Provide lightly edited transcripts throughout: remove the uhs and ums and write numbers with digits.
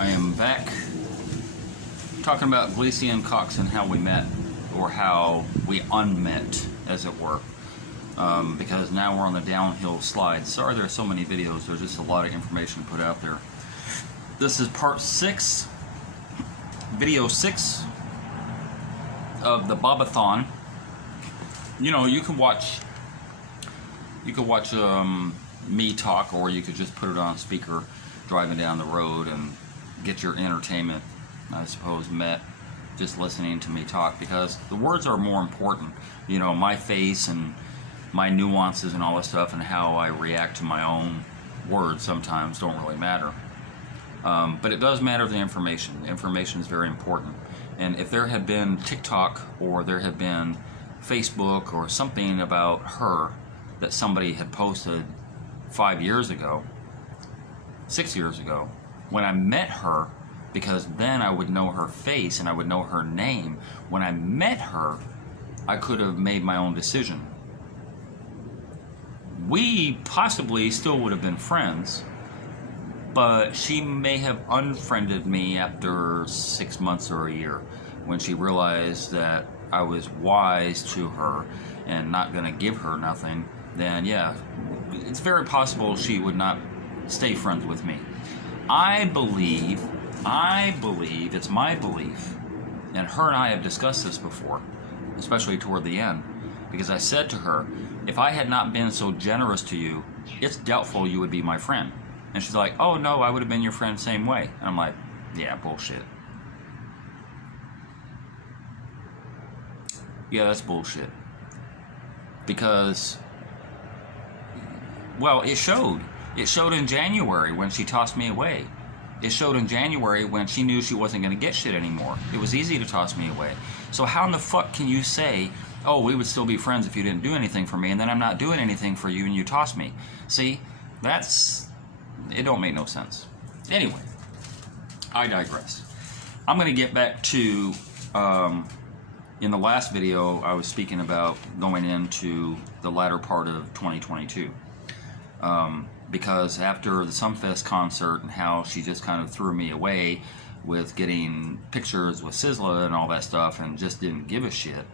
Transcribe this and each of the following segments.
I am back talking about GLECEAN COX and how we met, or how we unmet, as it were. Because now we're on the downhill slide. Sorry there's so many videos, there's just a lot of information put out there. This is part 6, video 6 of the Bobathon. You know, you can watch me talk, or you could just put it on speaker driving down the road and get your entertainment, I suppose, met just listening to me talk, because the words are more important. You know, my face and my nuances and all this stuff and how I react to my own words sometimes don't really matter. But it does matter the information. The information is very important. And if there had been TikTok, or there had been Facebook or something about her that somebody had posted 5 years ago, 6 years ago, when I met her, because then I would know her face and I would know her name. When I met her, I could have made my own decision. We possibly still would have been friends, but she may have unfriended me after 6 months or a year, when she realized that I was wise to her and not going to give her nothing. Then yeah, it's very possible she would not stay friends with me. I believe, it's my belief, and her and I have discussed this before, especially toward the end, because I said to her, if I had not been so generous to you, it's doubtful you would be my friend. And she's like, oh no, I would have been your friend same way. And I'm like, yeah, bullshit. Yeah, that's bullshit. Because, well, it showed. It showed in January when she tossed me away. It showed in January when she knew she wasn't going to get shit anymore. It was easy to toss me away. So how in the fuck can you say, oh, we would still be friends if you didn't do anything for me, and then I'm not doing anything for you and you toss me? See, it don't make no sense. Anyway, I digress. I'm going to get back to, in the last video, I was speaking about going into the latter part of 2022. Because after the Sumfest concert and how she just kind of threw me away with getting pictures with Sizzla and all that stuff and just didn't give a shit.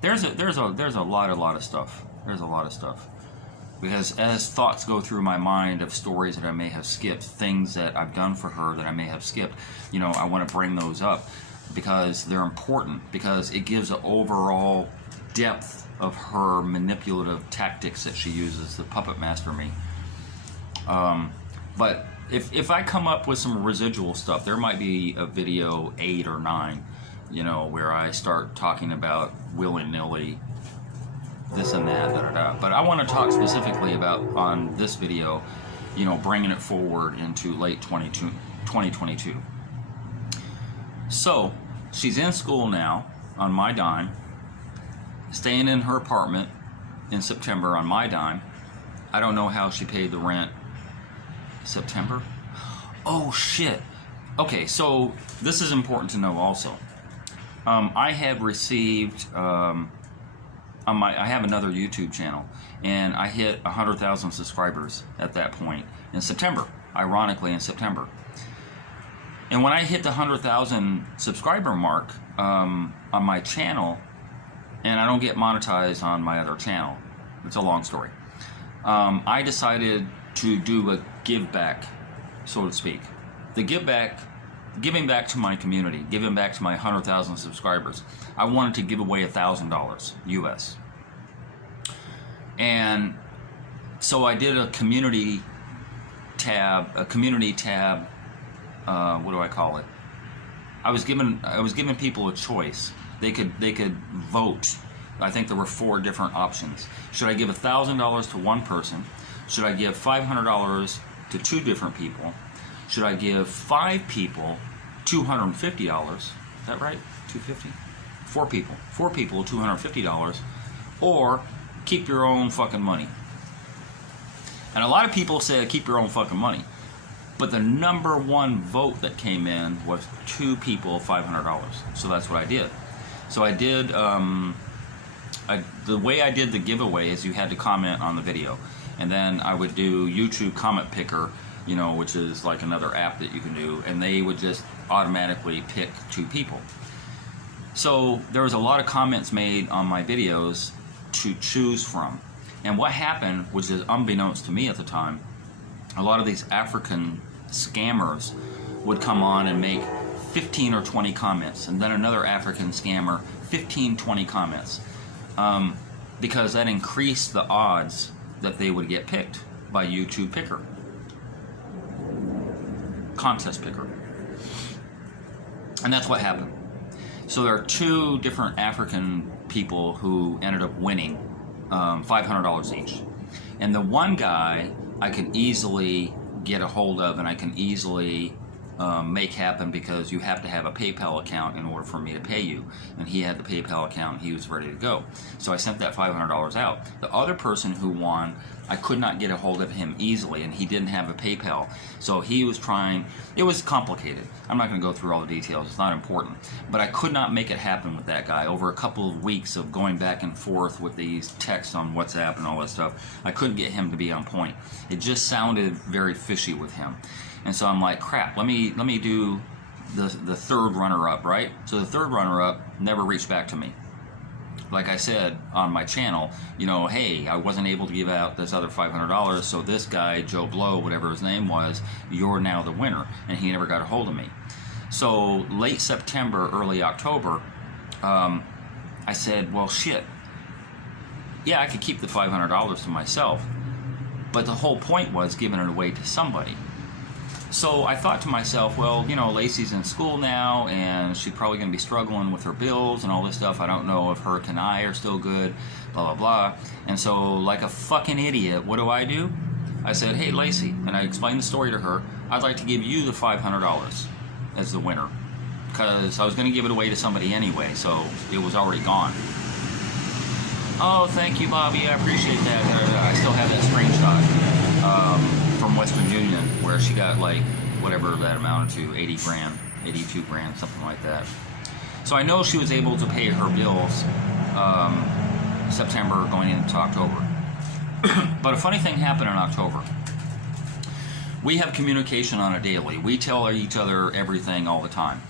There's a lot of stuff. There's a lot of stuff. Because as thoughts go through my mind of stories that I may have skipped, things that I've done for her that I may have skipped, you know, I want to bring those up because they're important, because it gives an overall depth of her manipulative tactics that she uses to puppet master me. But if I come up with some residual stuff, there might be a video 8 or 9, you know, where I start talking about willy-nilly this and that, da-da-da. But I want to talk specifically about, on this video, you know, bringing it forward into late 2022. So, she's in school now, on my dime, staying in her apartment in September on my dime. I don't know how she paid the rent. September? Oh shit. Okay, so this is important to know also. I have received, I have another YouTube channel, and I hit 100,000 subscribers at that point in September, ironically in September. And when I hit the 100,000 subscriber mark on my channel, and I don't get monetized on my other channel, it's a long story, I decided to do a give back, so to speak. The giving back to my community, giving back to my 100,000 subscribers. I wanted to give away $1,000 US. And so I did a community tab, what do I call it? I was giving people a choice. They could vote. I think there were 4 different options. Should I give $1,000 to one person? Should I give $500 to 2 different people? Should I give 5 people $250? Is that right? 250? 4 people. 4 people $250, or keep your own fucking money. And a lot of people say keep your own fucking money. But the number one vote that came in was 2 people, $500. So that's what I did. So I did, the way I did the giveaway is you had to comment on the video. And then I would do YouTube comment picker, you know, which is like another app that you can do, and they would just automatically pick 2 people. So there was a lot of comments made on my videos to choose from. And what happened, which is unbeknownst to me at the time, a lot of these African scammers would come on and make 15 or 20 comments, and then another African scammer 15, 20 comments, because that increased the odds that they would get picked by YouTube picker, contest picker. And that's what happened. So there are 2 different African people who ended up winning $500 each. And the one guy I can easily get a hold of, and I can easily make happen, because you have to have a PayPal account in order for me to pay you. And he had the PayPal account, and he was ready to go. So I sent that $500 out. The other person who won, I could not get a hold of him easily, and he didn't have a PayPal. So he was trying, it was complicated. I'm not going to go through all the details, it's not important. But I could not make it happen with that guy. Over a couple of weeks of going back and forth with these texts on WhatsApp and all that stuff, I couldn't get him to be on point. It just sounded very fishy with him. And so I'm like, crap, let me do the third runner-up, right? So the third runner-up never reached back to me. Like I said on my channel, you know, hey, I wasn't able to give out this other $500, so this guy, Joe Blow, whatever his name was, you're now the winner. And he never got a hold of me. So late September, early October, I said, well, shit. Yeah, I could keep the $500 to myself, but the whole point was giving it away to somebody. So I thought to myself, well, you know, Lacey's in school now, and she's probably going to be struggling with her bills and all this stuff. I don't know if her and I are still good, blah, blah, blah. And so, like a fucking idiot, what do? I said, hey, Lacey, and I explained the story to her. I'd like to give you the $500 as the winner, because I was going to give it away to somebody anyway, so it was already gone. Oh, thank you, Bobby. I appreciate that. I still have that screenshot. From Western Union, where she got like whatever that amounted to, 80 grand, 82 grand, something like that. So I know she was able to pay her bills September going into October. But a funny thing happened in October. We have communication on a daily. We tell each other everything all the time,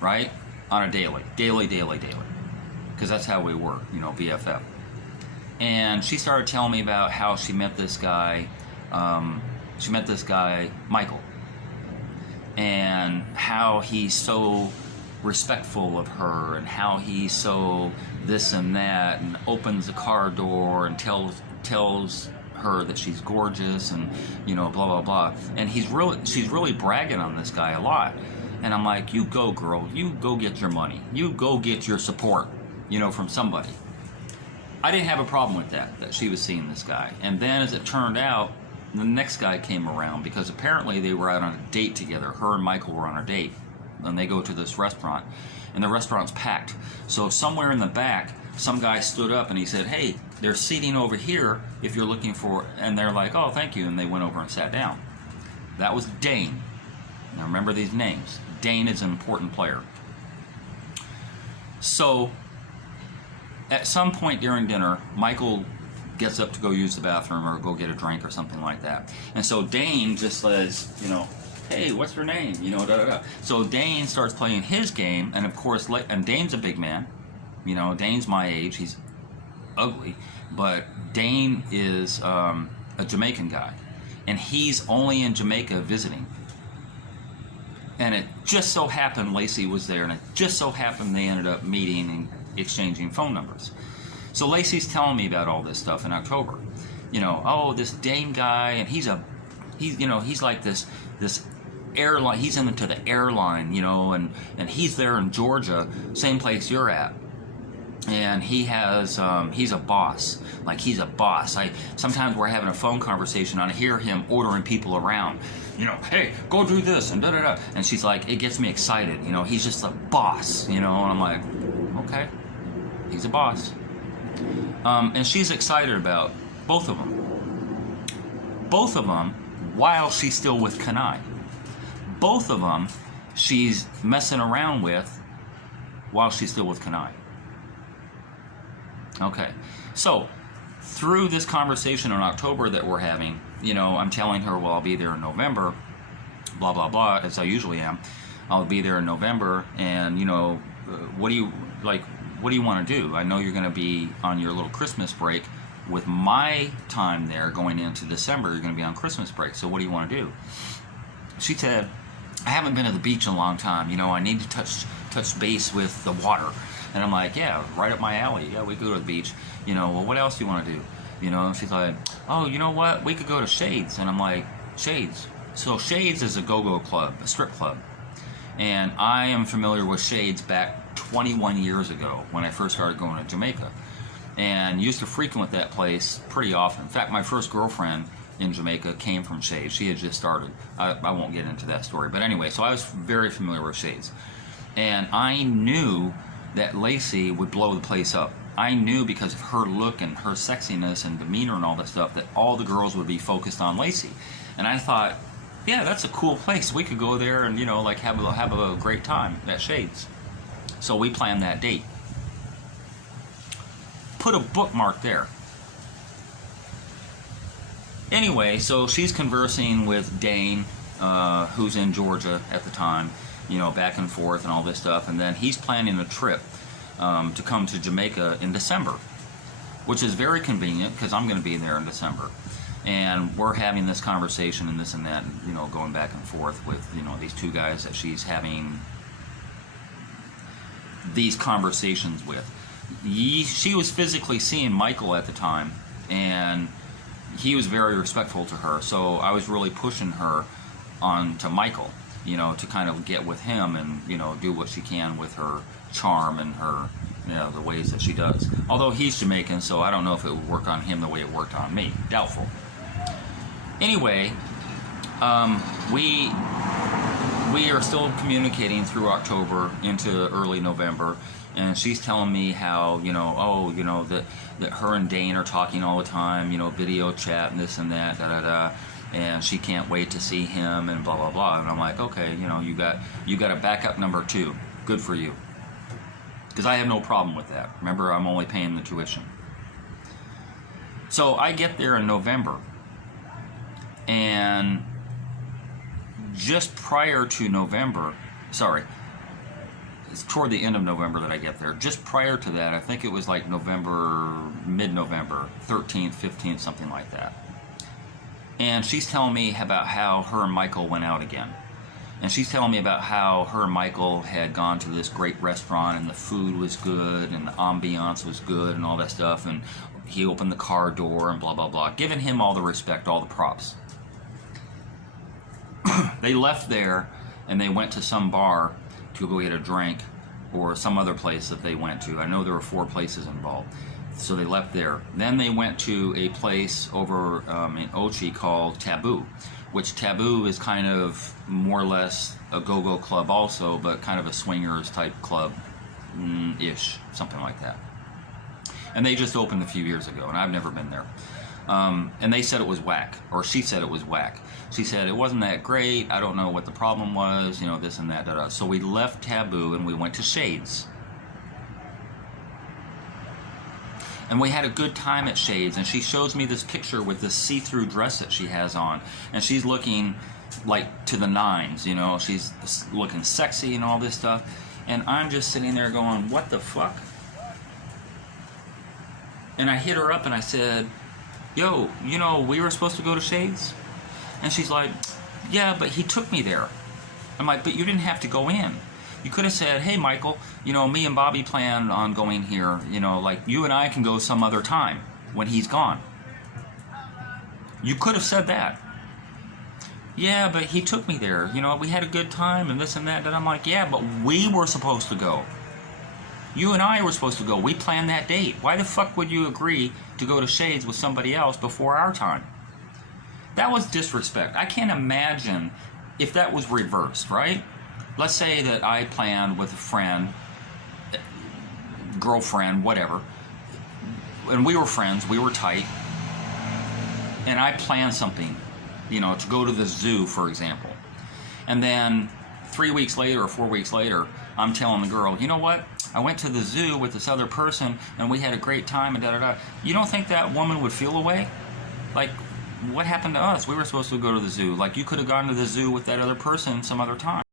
right? On a daily. Because that's how we work, you know, BFF. And she started telling me about how she met this guy, Michael, and how he's so respectful of her, and how he's so this and that, and opens the car door and tells her that she's gorgeous, and you know, blah blah blah. And she's really bragging on this guy a lot. And I'm like, you go, girl, you go get your money, you go get your support, you know, from somebody. I didn't have a problem with that she was seeing this guy. And then as it turned out, the next guy came around, because apparently they were out on a date together. Her and Michael were on a date, and they go to this restaurant, and the restaurant's packed. So somewhere in the back, some guy stood up and he said, hey, there's seating over here if you're looking for, and they're like, oh, thank you, and they went over and sat down. That was Dane. Now remember these names. Dane is an important player. So at some point during dinner, Michael gets up to go use the bathroom or go get a drink or something like that. And so Dane just says, you know, hey, what's your name? You know, da da da. So Dane starts playing his game, and of course, and Dane's a big man. You know, Dane's my age. He's ugly, but Dane is a Jamaican guy, and he's only in Jamaica visiting. And it just so happened Lacey was there, and it just so happened they ended up meeting and exchanging phone numbers. So Lacey's telling me about all this stuff in October. You know, oh, this Dane guy, and he's like this airline. He's into the airline, you know, and he's there in Georgia, same place you're at. And he has, he's a boss. Like, he's a boss. Sometimes we're having a phone conversation, and I hear him ordering people around. You know, hey, go do this, and da-da-da. And she's like, it gets me excited. You know, he's just a boss, you know. And I'm like, okay, he's a boss. And she's excited about both of them. Both of them while she's still with Kanai. Both of them she's messing around with while she's still with Kanai. Okay, so through this conversation in October that we're having, you know, I'm telling her, well, I'll be there in November, blah, blah, blah, as I usually am. I'll be there in November, and, you know, what do you want to do? I know you're going to be on your little Christmas break. With my time there going into December, you're going to be on Christmas break, so what do you want to do? She said, I haven't been to the beach in a long time. You know, I need to touch base with the water. And I'm like, yeah, right up my alley. Yeah, we go to the beach. You know, well, what else do you want to do? You know, and she's like, oh, you know what? We could go to Shades. And I'm like, Shades? So Shades is a go-go club, a strip club. And I am familiar with Shades back 21 years ago when I first started going to Jamaica. And used to frequent that place pretty often. In fact, my first girlfriend in Jamaica came from Shades. She had just started. I won't get into that story. But anyway, so I was very familiar with Shades. And I knew that Lacey would blow the place up. I knew because of her look and her sexiness and demeanor and all that stuff that all the girls would be focused on Lacey. And I thought, yeah, that's a cool place. We could go there and, you know, like have a great time at Shades. So we planned that date. Put a bookmark there. Anyway, so she's conversing with Dane, who's in Georgia at the time, you know, back and forth and all this stuff, and then he's planning a trip to come to Jamaica in December, which is very convenient because I'm going to be there in December. And we're having this conversation and this and that, and, you know, going back and forth with, you know, these two guys that she's having these conversations with. She was physically seeing Michael at the time, and he was very respectful to her, so I was really pushing her on to Michael, you know, to kind of get with him and, you know, do what she can with her charm and her, you know, the ways that she does. Although he's Jamaican, so I don't know if it would work on him the way it worked on me. Doubtful. Anyway, we are still communicating through October into early November. And she's telling me how, you know, oh, you know, that her and Dane are talking all the time, you know, video chat and this and that, da-da-da. And she can't wait to see him and blah, blah, blah. And I'm like, okay, you know, you got a backup number 2. Good for you. Because I have no problem with that. Remember, I'm only paying the tuition. So I get there in November. And just prior to November, sorry, it's toward the end of November that I get there. Just prior to that, I think it was like November, mid-November, 13th, 15th, something like that. And she's telling me about how her and Michael went out again. And she's telling me about how her and Michael had gone to this great restaurant and the food was good and the ambiance was good and all that stuff. And he opened the car door and blah, blah, blah. Giving him all the respect, all the props. They left there and they went to some bar to go get a drink, or some other place that they went to. I know there were 4 places involved. So they left there. Then they went to a place over in Ochi called Taboo, which Taboo is kind of more or less a go-go club also, but kind of a swingers type club-ish, something like that. And they just opened a few years ago, and I've never been there. And they said it was whack, or she said it was whack. She said it wasn't that great, I don't know what the problem was, you know, this and that, da-da. So we left Taboo and we went to Shades. And we had a good time at Shades, and she shows me this picture with this see-through dress that she has on, and she's looking like to the nines, you know, she's looking sexy and all this stuff, and I'm just sitting there going, what the fuck? And I hit her up and I said, yo, you know, we were supposed to go to Shades? And she's like, yeah, but he took me there. I'm like, but you didn't have to go in. You could have said, hey, Michael, you know, me and Bobby plan on going here. You know, like, you and I can go some other time when he's gone. You could have said that. Yeah, but he took me there. You know, we had a good time and this and that. And I'm like, yeah, but we were supposed to go. You and I were supposed to go. We planned that date. Why the fuck would you agree to go to Shades with somebody else before our time? That was disrespect. I can't imagine if that was reversed, right? Let's say that I planned with a friend, girlfriend, whatever, and we were friends, we were tight, and I planned something, you know, to go to the zoo, for example. And then 3 weeks later or 4 weeks later, I'm telling the girl, you know what? I went to the zoo with this other person and we had a great time and da-da-da. You don't think that woman would feel away? Like, what happened to us? We were supposed to go to the zoo. Like, you could have gone to the zoo with that other person some other time.